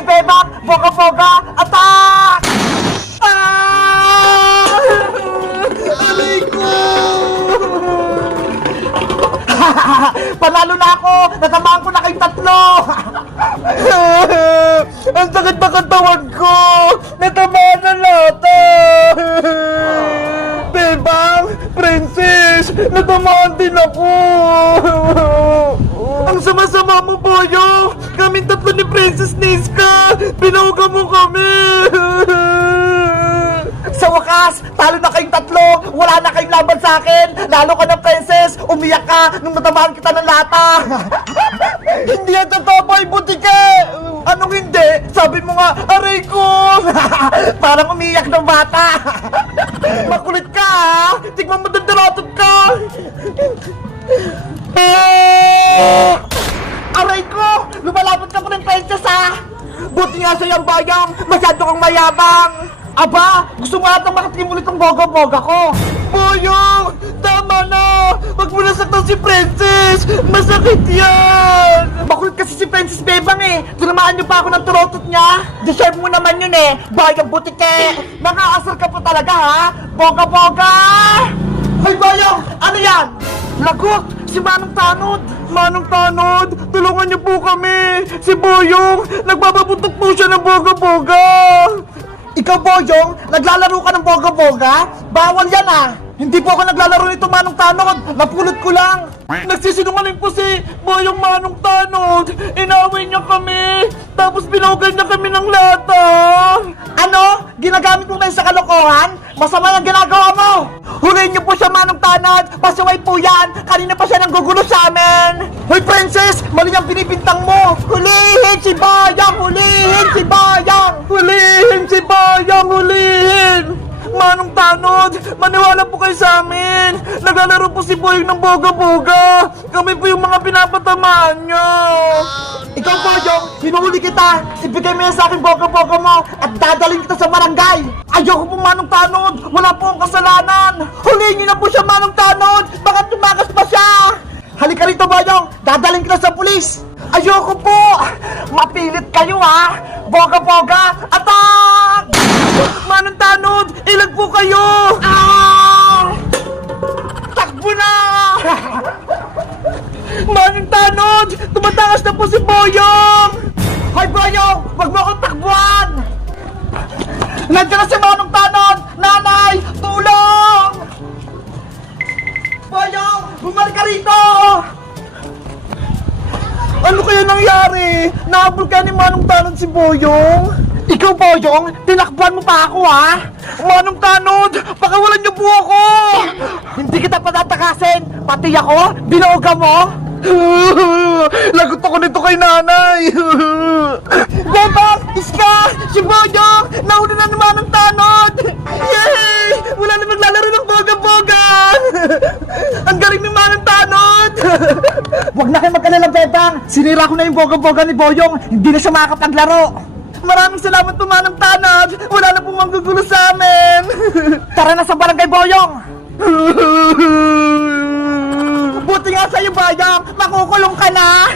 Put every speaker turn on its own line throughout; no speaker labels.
kayo, Bebang! Boga-boga! Attack! Ah! Aray ko! Panalo na ako! Natamaan ko na kayong tatlo! Ang sakit na katawan ko! Natamaan na lahat! Bebang! Princess! Natamaan din ako! Ang sama-sama mo, Boyo! Kaming tatlo ni Princess Niska! Pinauga mo kami! Sa wakas, talo na kayong tatlo! Wala na kayong laban sa akin! Lalo ka ng princess! Umiyak ka nung natamaan kita ng lata! hindi yan totoo, boy! Butike! Anong hindi? Sabi mo nga, aray ko! Parang umiyak ng bata! Lumalapot ka pa ng princess, ha? Buti nga sa'yo ang bayang! Masyado kang mayabang! Aba! Gusto mo atang makatingin ulit ang boga-boga ko! Boyong! Tama na! Huwag mo nasaktan si Princess! Masakit yan! Makulit kasi si Princess Bebang eh! Tinamaan niyo pa ako ng turotot niya! Deserve mo naman yun eh! Bayang butike! Nakaasar ka pa talaga ha! Boga-boga! Hoy Boyong! Ano yan? Lagot! Si Manong Tanod! Manong Tanod! Tulungan niyo po kami! Si Boyong! Nagbababutok po siya ng boga-boga! Ikaw, Boyong, naglalaro ka ng boga-boga? Bawal yan ah! Hindi po ako naglalaro nito, Manong Tanod! Napulot ko lang! Nagsisinungaling po si Boyong Manong Tanod! Inaway niya kami! Tapos binugan niya kami ng lata! Ano? Ginagamit mo tayo sa kalokohan? Masama yung ginagawa mo! Huliin niyo po siya, Manong Tanod! Pasaway po yan! Kanina pa siya nanggugulo sa amin! Hoy, Princess! Mali ang pinipintang mo! Hulihin si Bayang! Hulihin si Bayang! Hulihin si Bayang! Hulihin! Manong Tanod, maniwala po kayo sa amin. Naglalaro po si Boyong ng boga-boga. Kami po yung mga pinapatamaan niyo. Ikaw, Boyong, hinuhuli kita. Ibigay mo yan sa akin boga-boga mo at dadalhin kita sa barangay. Ayoko po, Manong Tanod. Wala po ang kasalanan. Huliin niyo na po siya, Manong kayo, ha. Boga-boga. Attack! Manong Tanod, ilag po kayo! Ah! Takbo na! Manong Tanod, tumatakas na po si Boyong! Hoy Boyong, wag mo akong takbuhan! Nandiyan na si Manong Tanod! Nanay, tulong! Boyong, bumalik ka rito! Ano kaya nangyari? Nahabol ka ni Manong Tanod si Boyong? Ikaw, Boyong, tinakbuhan mo pa ako, ha? Manong Tanod, pakawalan niyo po ako! Hindi kita patatakasin, pati ako, binuoga mo? Lagot ako nito kay nanay! Bebang! Iska! Si Boyong! Nauna na naman ng tanod! Yay! Wala na maglalaro ng boga-boga! Ang galing ni Manang Tanod! Huwag na kayo magkalala, Bebang! Sinira ko na yung boga-boga ni Boyong! Hindi na siya makakapaglaro! Maraming salamat po, Manang Tanod! Wala na pong manggugulo sa amin! Tara na sa barangay Boyong! Buti nga sa'yo, Bayang! Makukulong ka na!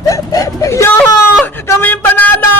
Yo! Kami yung panalo!